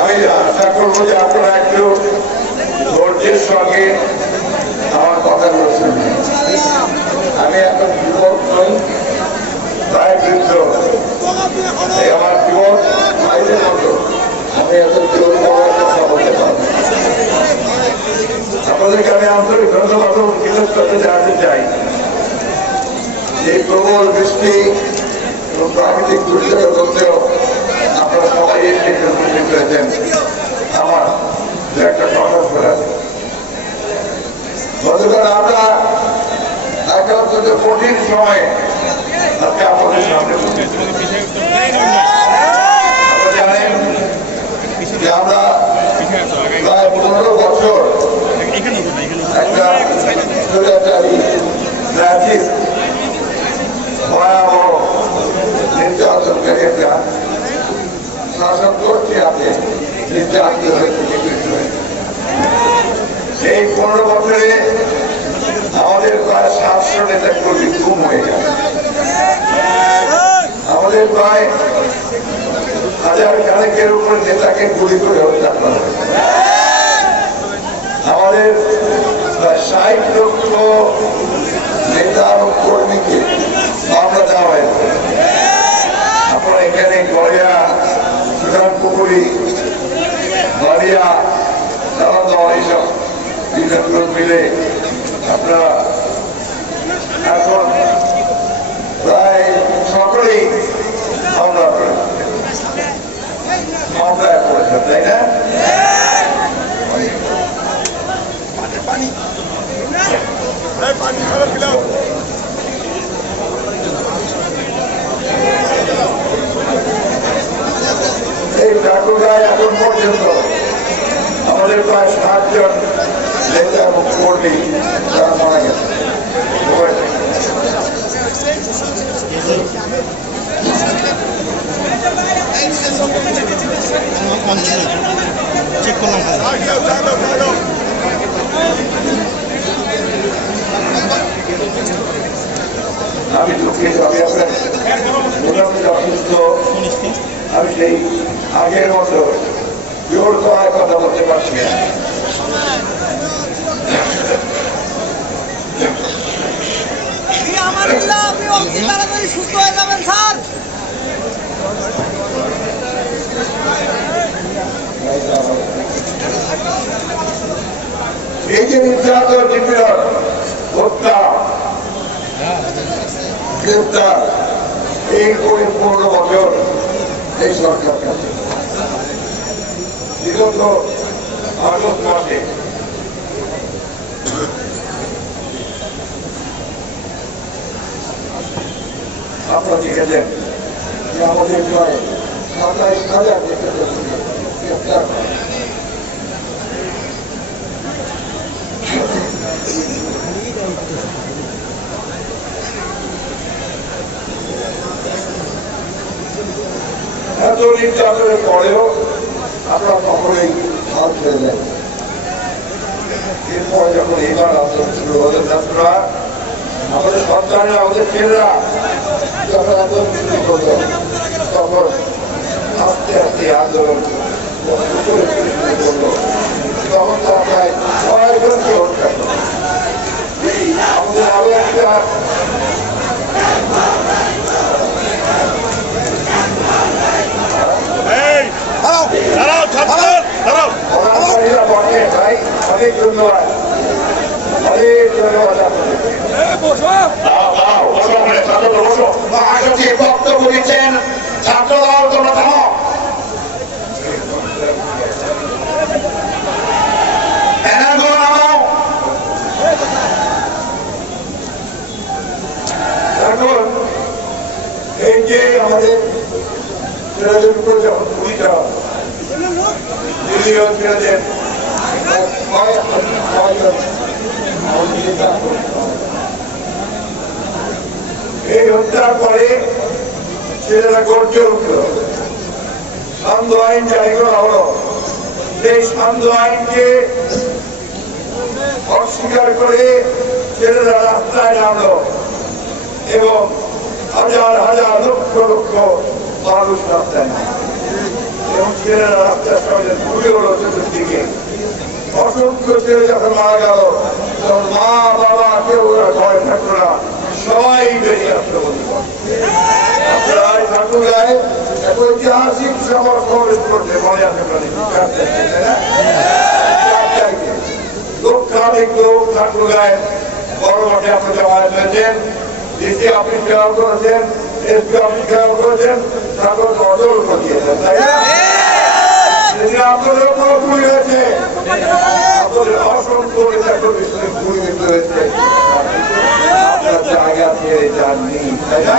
আমি আশা করব যে আপনারা একটু ধৈর্যের সঙ্গে আমার কথাগুলো শুনবেন। আমি এখন যুবক নই, প্রায় বৃদ্ধ। আমার যুবক ভাইদের মতো। আমি এত জোর বড় কথা বলতে আপনাদেরকে আমি আন্তরিক ধন্যবাদ ও কৃতজ্ঞতা জানাতে চাই। এই প্রবল বৃষ্টি এবং প্রাকৃতিক দুর্যোগের মধ্যেও আপনারা সবাই এসে এখানে উপস্থিত হয়েছেন আমার একটা কথা শোনার গতকাল আমরা একটা অত্যন্ত কঠিন সময়ে আমরা ভয়াবহ নির্যাতনকারী একটা শাসন করছে আছে নির্যাতিত হয়েছে নিপীড়িত হয়েছে। এই পনেরো বছরে আমাদের প্রায় সাতশো নেতা কর্মী গুম হয়ে গেছে আমাদের প্রায় হাজার খানেকের উপর নেতাকে গুলি করে হত্যা করা হয়েছে। আমাদের প্রায় ষাট লক্ষ নেতা ও কর্মীকে মামলা দেওয়া হয়েছে আপনারা এখানে গড়িয়া সুধান পুকুরি বাড়িয়া দাওয়া দেওয়া এইসব বিভিন্ন মিলে আপনারা এখন প্রায় সকলেই মামলা করেছেন মামলায় করেছেন তাই না এই ঠাকুরায় এখন পর্যন্ত আমাদের প্রায় ষাট জন নেতা এবং কর্মী তারা মারা গেছে মোবাইল থেকে। চেক করলাম খালি। আমি দুঃখিত আমি আপনার মোটামুটি অসুস্থ আমি সেই আগের মতো জোর করার কথা বলতে পারছি না ইল্লা আপনি অতি তাড়াতাড়ি সুস্থ হয়ে যাবেন, স্যার। এই যে নির্যাতন, নিপীড়ন, হত্যা এই করে বছর এই সরকার বিগত আগস্ট মাসে আপনারা দেখেছেন যে আমাদের প্রায় সাতাইশ হাজার গ্রেপ্তার এত নির্যাতনের পরেও আপনারা কখনোই হাত ছেড়ে দেন এরপর যখন এবার আন্দোলন শুরু হলো ছাত্ররা আমাদের সন্তানেরা, আমাদের ছেলেরা করল তখন আস্তে আস্তে আন্দোলন যখন উপরে উঠতে শুরু করল তখন তারা প্রায় ছয় জনকে হত্যা করল আমাদের আরও একটা দাঁড়াও ছাত্রদের দাঁড়াও অনাকারীরা বটে ভাই অনেক ধন্যবাদ অনেক ধন্যবাদ আপনাদের মহাসচিব বক্তব্য দিচ্ছেন ছাত্রদল তোমরা থামো ব্যানারগুলো নামাও এখন এই যে আমাদের ছেলেদের উপরে যখন গুলিটা দিল্লি ছেলেদের কয় কয়জন নেতা এই হত্যার পরে ছেলেরা গর্জে উঠল সান্ধ্য আইন জারি করা হলো সেই সান্ধ্য আইনকে অস্বীকার করে ছেলেরা রাস্তায় নামলো এবং হাজার হাজার লক্ষ লক্ষ মানুষ রাস্তায় নামে। এবং ছেলেরা রাস্তার সামনে ঘুরে হলো চতুর্দিকে অসংখ্য ছেলে যখন মারা গেল, তখন মা বাবা কেউ ঘরে থাকল না। সবাই বেরিয়ে আসলো বন্ধুগণ। এক ঐতিহাসিক সভা সমাবেশ করতে মনে আছে। লক্ষাধিক লোক ঠাকুরায় বড় মাঠে আপনি জমায়েত হয়েছেন দ্বিতীয় অফিস ঘেরাও করেছেন, এসপি অফিস ঘেরাও করেছেন, ঠাকুর অদল করিয়েছেন তাই না? আপনাদের কোনো ভুল হয়েছে। আপনাদের অসংখ্য নেতা কর্মীদের ভুল হয়েছে। আপনার জায়গা ছেড়ে যাননি, তাই না?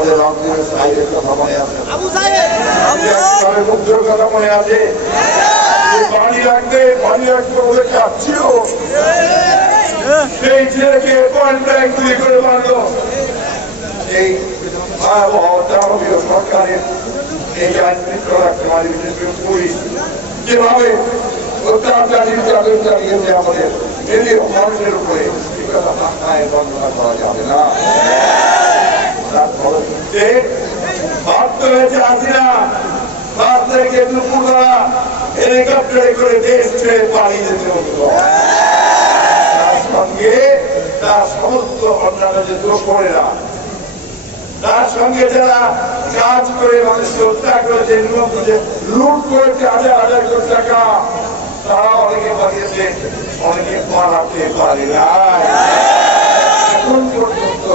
আমাদের রংপুরের সাইডের কথা মনে আছে মুগ্ধর কথা মনে আছে পানি লাগবে পানি লাগবে বলে কাঁদছিল সেই ছেলেকে পয়েন্ট ব্ল্যাঙ্ক গুলি করে মারলো। এই ভয়াবহ দানবীয় সরকারের এই আইন রাখতে বিশেষ করে পুলিশ যেভাবে অত্যাচার নির্যাতন চালিয়েছে আমাদের নিরীহ মানুষের উপরে কথা ভাষায় বর্ণনা করা যাবে না। তার বাধ্য হয়েছে হাসিনা পাঁচ তারিখে দুপুরবেলা হেলিকপ্টারে করে দেশ ছেড়ে পালিয়ে যেতে হতো তার সঙ্গে তার সমস্ত অন্যান্য যে দ্রব্যেরা তার সঙ্গে যারা কাজ করে মানুষকে হত্যা করেছে লুট করেছে হাজার হাজার কোটি টাকা তারা অনেকে পালিয়েছে, অনেকে পালাতে পারে নাই। এখন পর্যন্ত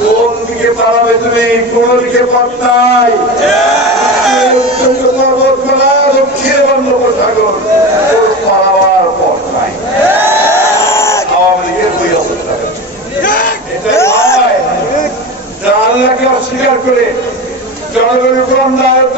কোন দিকে পালাবে তুমি, কোন দিকে অত্যন্ত পর্বতমালা দক্ষিণে বঙ্গোপসাগর পালাবার পথ নাই। অস্বীকার করে, জনগণের উপর অন্যায়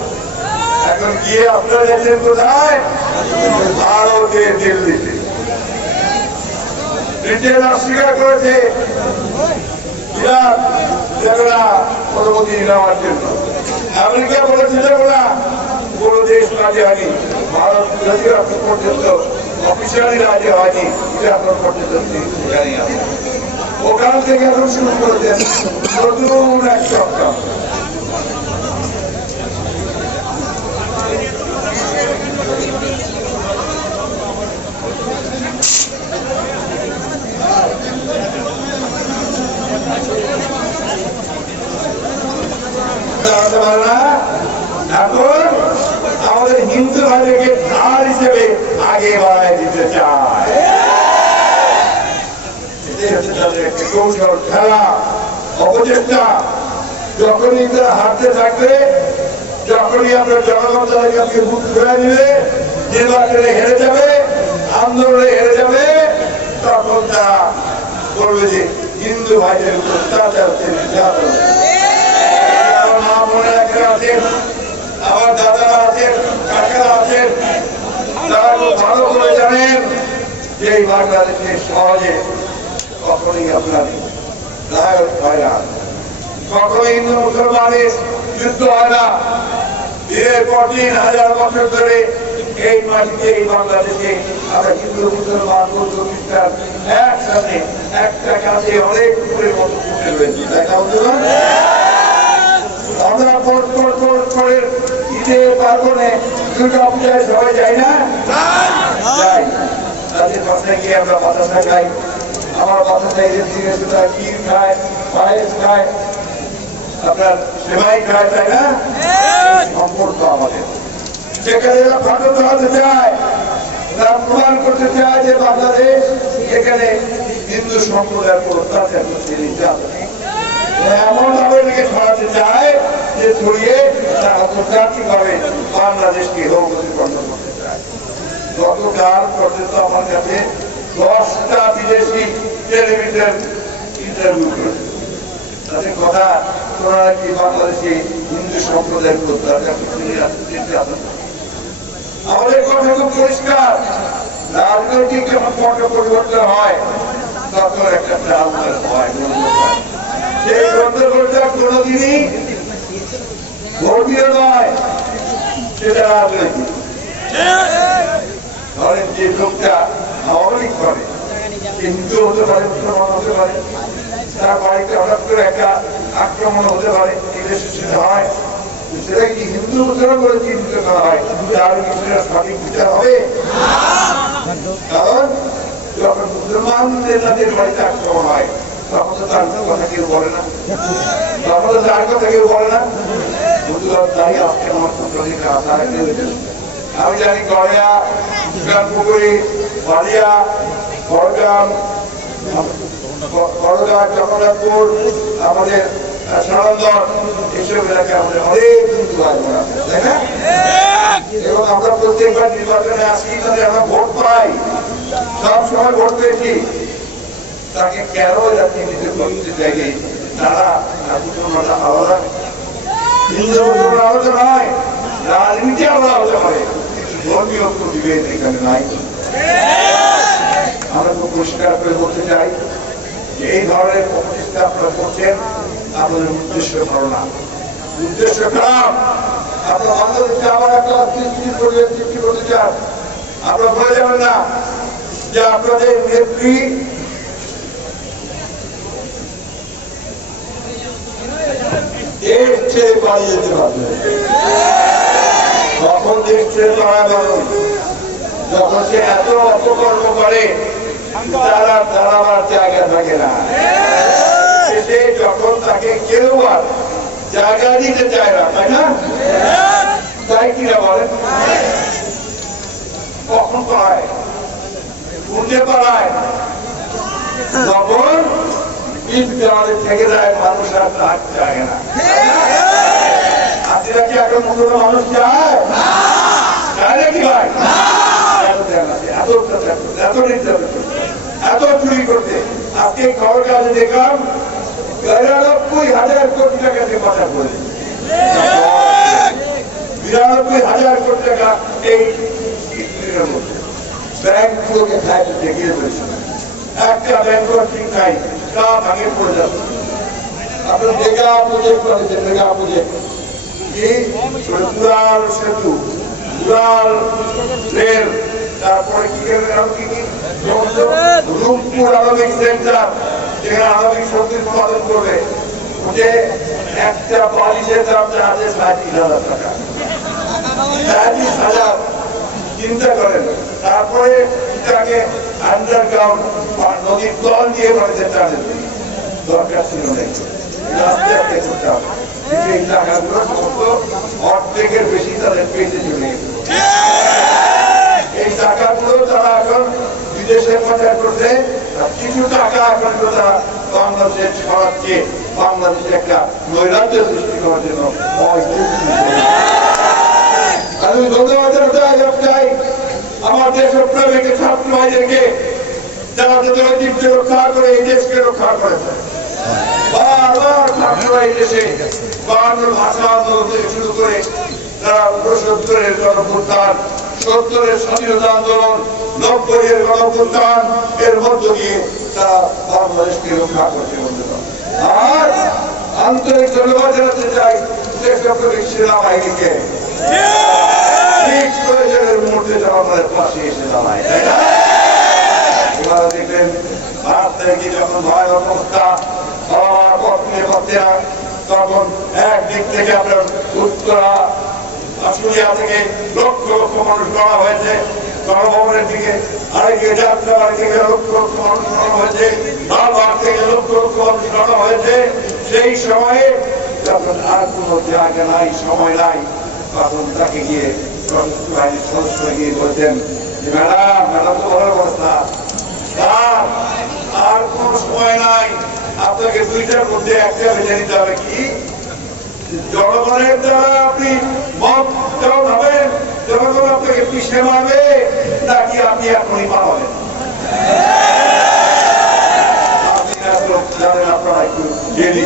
এখন গিয়ে আপনারা গেছেন কোথায় ভারতের দিল্লিতে ব্রিটেন অস্বীকার করেছে ইরাক না অনুমতি নেওয়ার জন্য। আমেরিকা বলেছে না কোন দেশ রাজি হয়নি। ভারত যদিও এখন পর্যন্ত অফিসিয়ালি রাজি হয়নি ওখান থেকে এখন শুরু করেছেন নতুন এক সরকার দাঁড়াতে পারে না এখন আমাদের হিন্দু ধার হিসেবে আগে বাড়ায় দিতে চায়। যখনই তারা হারতে থাকবে, যখনই আমরা জনগণ তাদের কাছে বুক ফেলে নির্বাচনে হেরে যাবে, আন্দোলনে হেরে যাবে, তখন তারা বলবে যে হিন্দু ভাইদের অত্যাচার আমার মা বোনেরা আছেন, আমার দাদারা আছেন কাকারা আছেন, তারা খুব ভালো করে জানেন যে এই বাংলাদেশে সহজে কখনই আপনার নায়ক হয় না। কখনো হিন্দু মুসলমানের যুদ্ধ হয় না। দিনের পর দিন হাজার বছর ধরে এই মাটিতে, এই বাংলাদেশে আমরা হিন্দু, মুসলমান, বৌদ্ধ, খ্রিস্টান একসাথে, একটা কাছে অনেক উপরের মতো ফুটে রয়েছি। দেখা হচ্ছে না? আমরা পর পর পর পরের ঈদে পার্বণে আমরা বাতাসা খায় পায়েস না? সম্পর্ক আমাদের। যেখানে এরা ফাটল চায়, তারা প্রমাণ করতে চায় যে বাংলাদেশ এখানে হিন্দু সম্প্রদায়ের অত্যাচার করছে নির্যাতন। এমন ছড়াতে চায় যে ছড়িয়ে তারা আন্তর্জাতিক ভাবে বাংলাদেশকে প্রতিপন্ন করতে চায় গতকাল পর্যন্ত আমার কাছে দশটা বিদেশি টেলিভিশন ইন্টারভিউ কথা তোমরা কি বাংলাদেশে হিন্দু সম্প্রদায়ের। আমাদের কথা খুব পরিষ্কার রাজনৈতিক যখন পট পরিবর্তন হয়, তখন একটা হয়। সেই গণ্ডগোলটা কোনোদিনই ধর্মীয় নয়, সেটা ধরেন যে লোকটা আওয়ামিক করে, হিন্দু হতে পারে, মুসলমান হতে পারে, তার বাড়িতে হঠাৎ করে একটা আক্রমণ হতে পারে সেটা হয়। সেটা কি হিন্দু মুসলমান করে চিহ্নিত হয়? তার কি সেটা সঠিক বিচার হবে? কারণ যখন মুসলমানদের তাদের বাড়িতে আক্রমণ হয় আমি জানি গড়িয়া পুকুরি বালিয়া, বড়গ্রাম বড়গ্রাম জগন্নাথপুর আমাদের সারন্দর এইসব এলাকায় আমাদের অনেক না? এবং আমরা প্রত্যেকবার নির্বাচনে আসি তাদের আমরা ভোট পাই। সব সময় ভোট পেয়েছি। তাকে কেন এরা চিহ্নিত করতে চাইলে তারা মুসলমানরা আলাদা হিন্দু আলাদা নয় রাজনীতি আলাদা পারে কিন্তু ধর্মীয় এখানে নাই। আমরা খুব পরিষ্কার করে বলতে চাই যে এই ধরনের প্রচেষ্টা আপনারা করছেন, আপনাদের উদ্দেশ্য ভালো উদ্দেশ্য খারাপ। আপনার আবার একটা সৃষ্টি করতে চান আপনারা বলে যাবেন না যে আপনাদের নেত্রী ছেড়ে পালিয়ে যেতে পারবে তখন দেশ ছেড়ে পাড়া যখন সে এত অপকর্ম করে, তারা দাঁড়াবার জায়গা থাকে না। সে যখন তাকে কেউ আর জায়গা দিতে চায় না, তাই না? তাই কিনা বলেন? কখন পায় উঠে পালায়? তখন ঈদ থেকে যায়, মানুষ আর তার চায় না। আপনারা কি এখন মুসলমান মানুষ? চায় চায় নাকি ভাই? এত নির্যাতন এত চুরি করতে। আজকে খবর কাজে দেখলাম বিরানব্বই হাজার কোটি টাকা দিয়ে পাচার করে বিরানব্বই হাজার কোটি টাকা এই ব্যাংকগুলোকে সাহায্য দেখিয়ে ফেলছে একটা ব্যাংক ঠিক নাই তা ভাঙে পড়ে যাচ্ছে। আপনার মেগা প্রজেক্ট করেছে মেগা প্রজেক্ট কি উড়াল সেতু উড়াল রেল তারপরে কি কি কি? রূপপুর আরবিক সেন্টার, যেখানে আরবিক সবজি উৎপাদন করবে। যে একটা বালিশের দাম আছে সাঁত্রিশ হাজার টাকা। সাঁত্রিশ হাজার, চিন্তা করেন। তারপরে তাকে আন্ডারগ্রাউন্ড নদীর তল দিয়ে বাড়িতে টানেন দরকার ছিল না। আস্তে আস্তে কিন্তু এই টাকাগুলো সমস্ত অর্ধেকের বেশি তাদের পেটে চলে গেছে এই টাকাগুলো তারা এখন বিদেশে পাচার করছে আর কিছু টাকা এখন তো তারা বাংলাদেশে ছড়াচ্ছে বাংলাদেশে একটা নৈরাজ্য সৃষ্টি করার জন্য আমি ধন্যবাদ জানাতে চাই আমার দেশপ্রেমিক ছাত্র ভাইদেরকে যারা তাদের ঐতিহ্য রক্ষা করে এই দেশকে রক্ষা করেছে বারবার ছাত্ররা এই দেশে বাংলা ভাষা আন্দোলন থেকে শুরু করে তারা উনসত্তরের সত্তরের স্বাধীনতা আন্দোলন নব্বই এর গণপুত্থান, এর মধ্য দিয়ে তারা বাংলাদেশকে রক্ষা করতে। আর আন্তরিক ধন্যবাদ জানাতে চাই সেনাবাহিনীকে ঠিক প্রয়োজনের মুহূর্তে যারা আমাদের পাশে এসে দাঁড়ায় তাই না দেখলেন ভারত থেকে যখন ভয়াবহ পথে তখন একদিক থেকে আপনার উত্তরা আশুলিয়া থেকে লক্ষ লক্ষ মানুষ করা হয়েছে। গণভবনের দিকে আরেকে যাত্রাবাড়ি থেকে লক্ষ লক্ষ মানুষ করা হয়েছে। লালবাগ থেকে লক্ষ লক্ষ মানুষ করা হয়েছে। সেই সময়ে যখন আর কোনো জায়গা নাই, সময় নাই, তখন তাকে গিয়ে আর কোনো সময় নাই। আপনাকে দুইটার মধ্যে একটা বেছে নিতে হবে। কি? জনগণের দ্বারা আপনি মত যেমন হবেন, জনগণ আপনাকে পিছিয়ে মারবে, নাকি আপনি এখনই পাবেন আপনারা একটু ডেলি